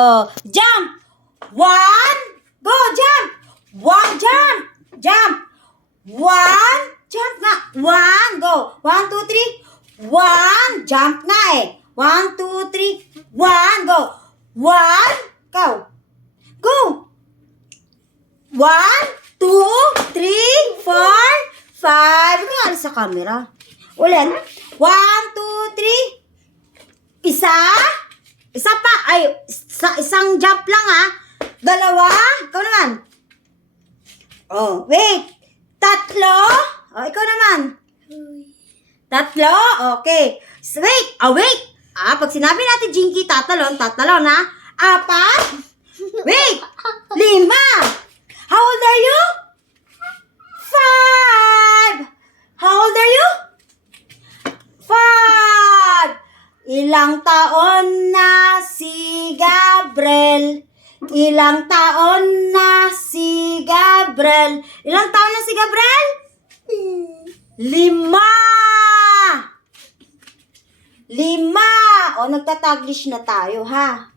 Oh, jump. One. Go, jump. One, jump. Jump. One. Jump nga. One. Go. 1, 2, 3. One. Jump nga eh. 1, 2, 3. One. Go. One. Go. Go. 1, 2, 3, 4, 5. Ito nga sa camera. Ulit. 1, 2, 3. Isa. Isa pa. Ay, isang jump lang ha. Dalawa. Ikaw naman. Oh, wait. Tatlo. Oh, ikaw naman. Tatlo. Okay. Wait. Wait. Pag sinabi natin Jinky, tatalon ha. Apat. Wait. 5. How old are you? 5. How old are you? 5. Ilang taon na si Gabriel? Ilang taon na si Gabriel? Ilang taon na si Gabriel? 5. O, nagtataglish na tayo, ha?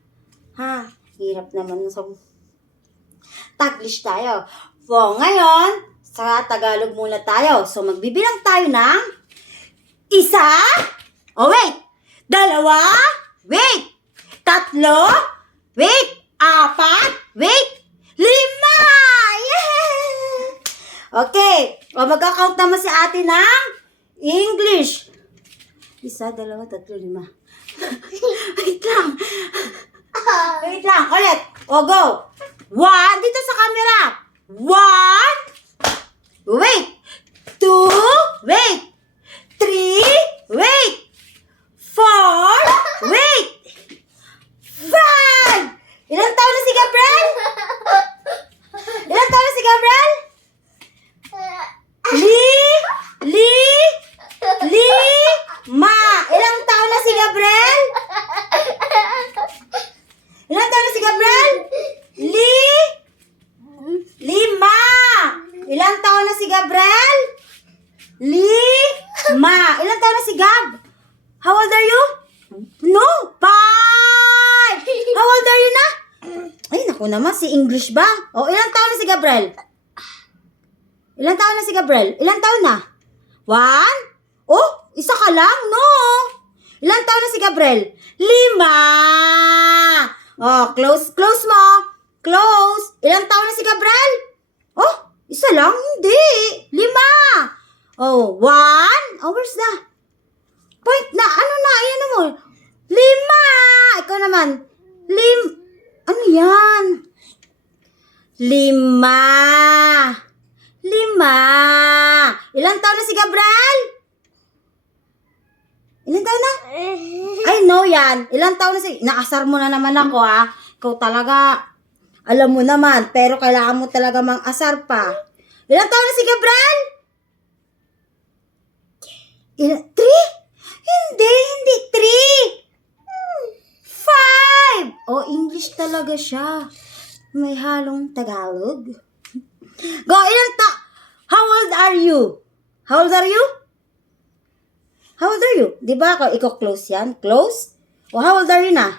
Hirap naman sa Taglish tayo. So, ngayon, sa Tagalog muna tayo. So, magbibilang tayo ng isa. Wait. Dalawa. Wait. Tatlo. Wait. 4. Wait. 5. Yeah! Okay. O, magka-count naman si ate ng English. 1, 2, 3, 4, 5. Wait lang. Wait lang. Ulit. O, go. 1. Dito sa camera. 1. Wait. 2. Wait. 3. Wait. 4. Wait. 5. Ilang taon na si Gabriel? Ilang taon na si Gabriel? 5. Ilang taon na si Gabriel? Ilang taon na si Gabriel? 5. Ilang taon na si Gabriel? 5. Ilang taon na si Gab? How old are you? No, 5. How old are you na? Ay, naku naman, si English ba? Ilang taon na si Gabriel? Ilang taon na si Gabriel? Ilang taon na? 1? Isa ka lang? No. Ilang taon na si Gabriel? 5. Close mo. Close. Ilang taon na si Gabriel? Isa lang? Hindi. 5. 1. Where's the point na? Ano na? Ayan mo. 5. Ikaw naman. Ano yan? 5. Ilang taon na si Gabriel? Ilang taon na? Ay, no yan. Ilang taon na si... Naasar mo na naman ako, ha? Ikaw talaga... Alam mo naman, pero kailangan mo talaga mang-asar pa. Ilang taon na si Gabriel? 3? Hindi 3. 5. English talaga siya. May halong Tagalog. Go, How old are you? How old are you? How old are you? Di ba ikaw close yan? Close? How old are you na?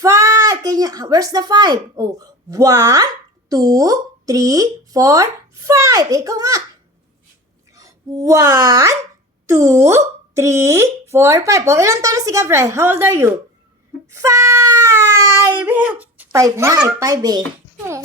5. Where's the 5? 1, 2, 3, 4, 5. Ikaw nga. 1, 2, 3, 4, 5. Ilan taon na si Gabriel? How old are you? 5. 5 nga 5 eh.